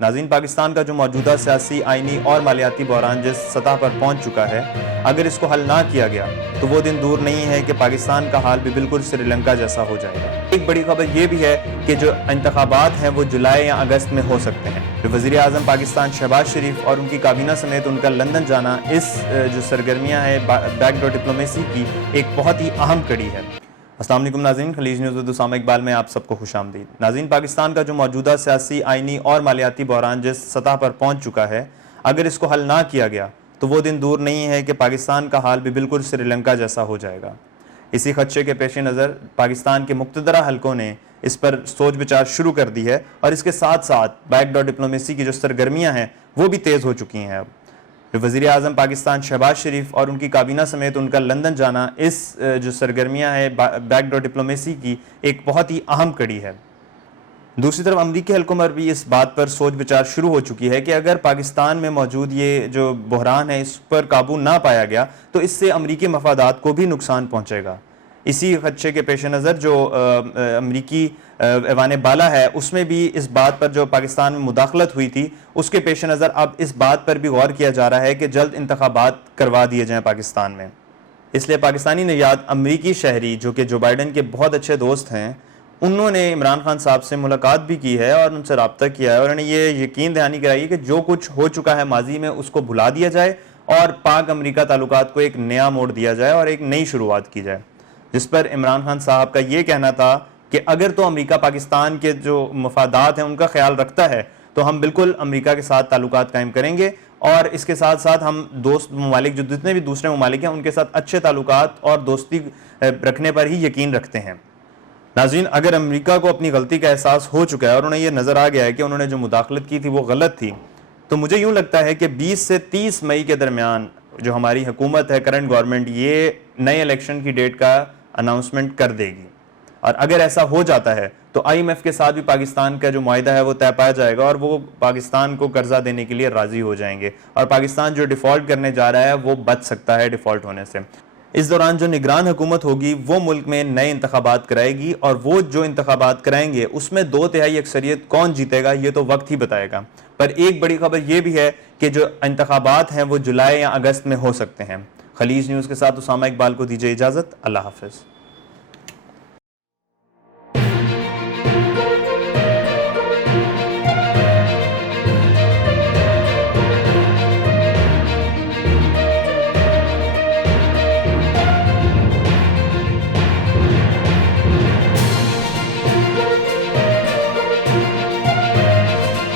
नाज़रीन, पाकिस्तान का जो मौजूदा सियासी, आइनी और मालियाती बहरान जिस सतह पर पहुंच चुका है, अगर इसको हल ना किया गया तो वो दिन दूर नहीं है कि पाकिस्तान का हाल भी बिल्कुल श्रीलंका जैसा हो जाएगा। एक बड़ी खबर ये भी है कि जो इंतखाबात हैं वो जुलाई या अगस्त में हो सकते हैं। वज़ीर आज़म पाकिस्तान शहबाज शरीफ और उनकी काबीना समेत उनका लंदन जाना इस जो सरगर्मियाँ हैं बैकडोर डिप्लोमेसी की एक बहुत ही अहम कड़ी है। अस्सलाम वालेकुम नाज़रीन, खलीज न्यूज़ विद उसामा इकबाल में आप सबको खुशामदीद। नाज़रीन, पाकिस्तान का जो मौजूदा सियासी, आइनी और मालियाती बहरान जिस सतह पर पहुंच चुका है, अगर इसको हल ना किया गया तो वो दिन दूर नहीं है कि पाकिस्तान का हाल भी बिल्कुल श्रीलंका जैसा हो जाएगा। इसी खदशे के पेश नज़र पाकिस्तान के मुक़तदरा हलकों ने इस पर सोच विचार शुरू कर दी है और इसके साथ साथ बैकडोर डिप्लोमेसी की जो सरगर्मियाँ हैं वो भी तेज़ हो चुकी हैं। अब वज़ीर आज़म पाकिस्तान शहबाज शरीफ और उनकी काबीना समेत उनका लंदन जाना इस जो सरगर्मियाँ हैं बैकडोर डिप्लोमेसी की एक बहुत ही अहम कड़ी है। दूसरी तरफ अमरीकी हलकों पर भी इस बात पर सोच विचार शुरू हो चुकी है कि अगर पाकिस्तान में मौजूद ये जो बहरान है इस पर काबू ना पाया गया तो इससे अमरीकी मफादात को भी नुकसान पहुँचेगा। इसी खदशे के पेश नज़र जो अमरीकी ऐवान बाला है उसमें भी इस बात पर जो पाकिस्तान में मुदाखलत हुई थी उसके पेश नज़र अब इस बात पर भी गौर किया जा रहा है कि जल्द इंतखाबात करवा दिए जाएँ पाकिस्तान में। इसलिए पाकिस्तानी निर्यात अमरीकी शहरी जो कि जो बाइडन के बहुत अच्छे दोस्त हैं, उन्होंने इमरान खान साहब से मुलाकात भी की है और उनसे रब्ता किया है और उन्होंने ये यकीन दहानी कराई है कि जो कुछ हो चुका है माजी में उसको भुला दिया जाए और पाक अमरीका ताल्लुकात को एक नया मोड़ दिया जाए और एक नई शुरुआत की जाए। जिस पर इमरान खान साहब का ये कहना था कि अगर तो अमेरिका पाकिस्तान के जो मफादात हैं उनका ख्याल रखता है तो हम बिल्कुल अमेरिका के साथ ताल्लुकात कायम करेंगे और इसके साथ साथ हम दोस्त ममालिक जो जितने भी दूसरे ममालिक हैं उनके साथ अच्छे ताल्लुकात और दोस्ती रखने पर ही यकीन रखते हैं। नाज़रीन, अगर अमेरिका को अपनी गलती का एहसास हो चुका है और उन्हें यह नज़र आ गया है कि उन्होंने जो मुदाखलत की थी वो गलत थी, तो मुझे यूँ लगता है कि 20 से 30 मई के दरमियान जो हमारी हुकूमत है, करंट गवर्नमेंट, ये नए इलेक्शन की डेट का अनाउंसमेंट कर देगी। और अगर ऐसा हो जाता है तो IMF के साथ भी पाकिस्तान का जो मुआहिदा है वो तय पाया जाएगा और वो पाकिस्तान को कर्जा देने के लिए राजी हो जाएंगे और पाकिस्तान जो डिफ़ॉल्ट करने जा रहा है वो बच सकता है डिफ़ॉल्ट होने से। इस दौरान जो निगरान हुकूमत होगी वो मुल्क में नए इंतखाबात कराएगी और वो जो इंतखाबात कराएंगे उसमें 2/3 अक्सरियत कौन जीतेगा ये तो वक्त ही बताएगा। पर एक बड़ी खबर ये भी है कि जो इंतखाबात हैं वो जुलाई या अगस्त में हो सकते हैं। खलीज न्यूज़ के साथ उसामा इकबाल को दीजिए इजाज़त। अल्लाह हाफ़िज़।